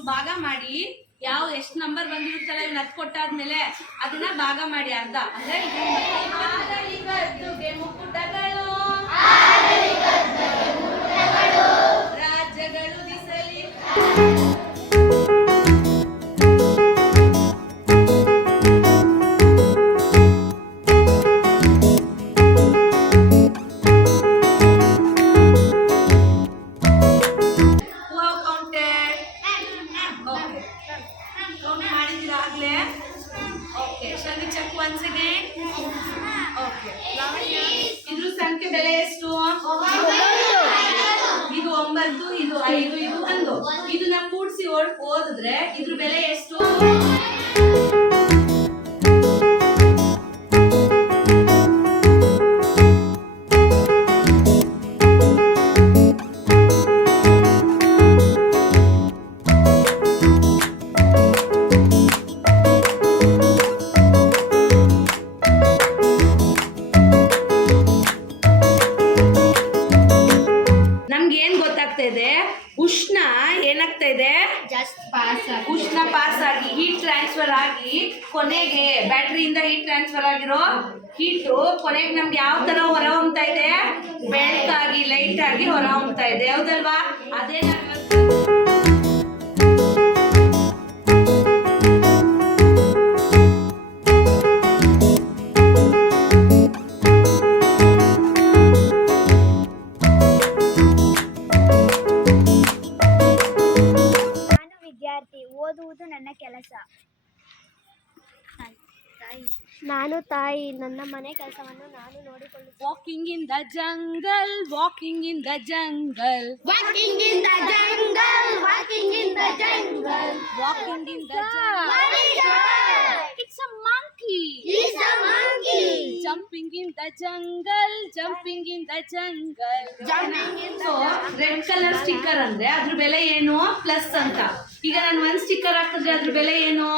ಇಷ್ಟು ಭಾಗ ಮಾಡಿ ಯಾವ ಎಷ್ಟು ನಂಬರ್ ಬಂದಿರುತ್ತಲ್ಲ ಇವ್ನ ಹತ್ತು ಕೊಟ್ಟಾದ್ಮೇಲೆ ಅದನ್ನ ಭಾಗ ಮಾಡಿ ಅರ್ಧ ಅಂದ್ರೆ ಮುಕ್ಕುಟಗಳು ರಾಜ್ಯಗಳು ದಿಸಲಿ once again. Okay. ಇದ್ರ ಸಂಖ್ಯೆ ಬೆಲೆ ಎಷ್ಟು? ಇದು 9, ಇದು 5, ಇದು 1. ಇದನ್ನ ಕೂಡಿಸಿ ಓದಿದ್ರೆ ಇದ್ರ ಬೆಲೆ ಎಷ್ಟು? ಉಷ್ಣ ಏನಾಗ್ತಾ ಇದೆ? ಉಷ್ಣ ಪಾಸ್ ಆಗಿ ಹೀಟ್ ಟ್ರಾನ್ಸ್ಫರ್ ಆಗಿ ಕೊನೆಗೆ ಬ್ಯಾಟ್ರಿಯಿಂದ ಹೀಟ್ ಟ್ರಾನ್ಸ್ಫರ್ ಆಗಿರೋ ಹೀಟು ಕೊನೆಗೆ ನಮ್ಗೆ ಯಾವ ತರ ಹೊರ ಹೊಮ್ತಾ ಇದೆ? ಬೆಳಕಾಗಿ ಲೈಟ್ ಆಗಿ ಹೊರ ಹೊಮ್ತಾ ಇದೆ, ಹೌದಲ್ವಾ? ಅದೇ ಓದುವುದು ನನ್ನ ಕೆಲಸ. ನಾನು ತಾಯಿ, ನನ್ನ ಮನೆ ಕೆಲಸವನ್ನು ನಾನು ನೋಡಿಕೊಳ್ಳುತ್ತೇನೆ. Walking in the jungle, walking in the jungle, walking in the jungle, walking in the jungle, walking in the jungle. It's a monkey, it's a monkey. Jumping in the jungle, jumping in the jungle. So red colour sticker ಅಂದ್ರೆ ಅದ್ರ ಬೆಲೆ ಏನು? Plus ಅಂತ. ಈಗ ನಾನು 1 sticker ಹಾಕಿದ್ರೆ ಅದ್ರ ಬೆಲೆ ಏನು?